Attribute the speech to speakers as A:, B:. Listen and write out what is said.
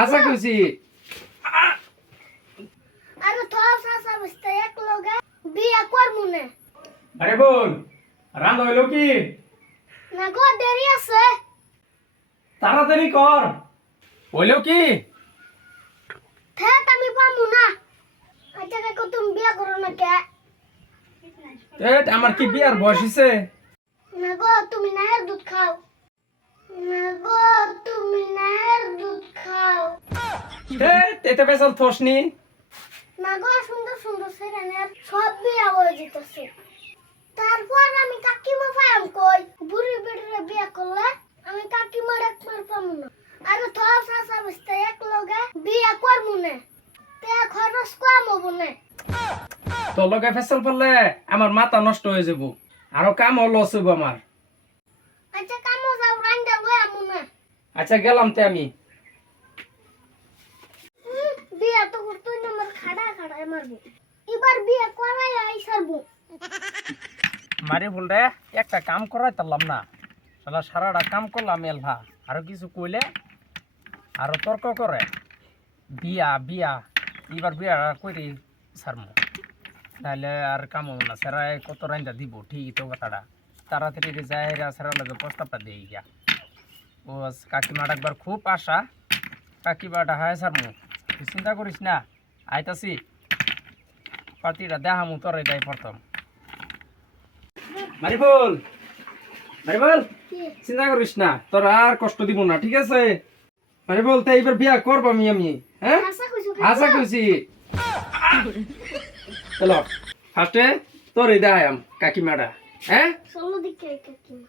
A: আশা করছি।
B: আরে থর সাসা বসতে এক লগে বিয়া করমু না।
A: আরে বোন রান্দ হইল কি?
B: না গো দেরি আছে।
A: তাড়াতাড়ি কর। হইল কি?
B: থেত আমি পামু না। আচ্ছা কাকু তুমি বিয়া করো না কে?
A: আমার কি বিয়ার বয়স হইছে?
B: না গো তুমি নাহের
A: এতে বেসাল থসনি।
B: না গো সুন্দর সুন্দর সেরেনের সব বিয়া হয়ে যেতেছে। তারপর আমি কাকিমা পাইম কই? বুড়ি বেড়ে বিয়া করলে আমি কাকিমার একমার পামু না। আরে থর সাসা বসতে এক লগে বিয়া করমু না। তে খরচ কম হব না।
A: তোর লগে ফেসাল পড়লে আমার মাথা নষ্ট হয়ে যাব। আরও কাম হলো হইব আমার।
B: আচ্ছা কামো যাও রান্দা লই আমু না।
A: আচ্ছা গেলাম তে আমি
B: উম, বিয়া তো করতেই না আমার খাড়া খাড়ায় মারবো। এবার বিয়া করাই আই সারবো।
A: মারি ভুল রে একটা কাম করাই তারলাম না। সালা সারাটা কাম করলাম এলভা। আরও কিছু কইলে আরও তর্ক করে। বিয়া বিয়া এবার বিয়া কইরি সারমু। তাহলে আর কাম হব না সেরা কত রাইন্দা দিব ঠিকই তো কথাটা। তাড়াতাড়ি যায় সেরা লাগে প্রস্তাবটা দিয়ে গিয়া ও কাকিমার একবার খুব আশা। কাকিমাটা হায় সারমু তুই চিন্তা করিস না। আইতাছি। পার্টিটা দেখামু তোরে দেয় প্রথম। মারিফুল মারিফুল চিন্তা করিস না তোর আর কষ্ট দিব না ঠিক আছে? মারিফুল তাই এবার বিয়া করব আমি আমি হ্যাঁ?
B: আশা কইছো
A: করছি চলো ফার্স্টে তোর এই দেখাম কাকিমাটা হ্যাঁ?
B: দিকে কাকিমা।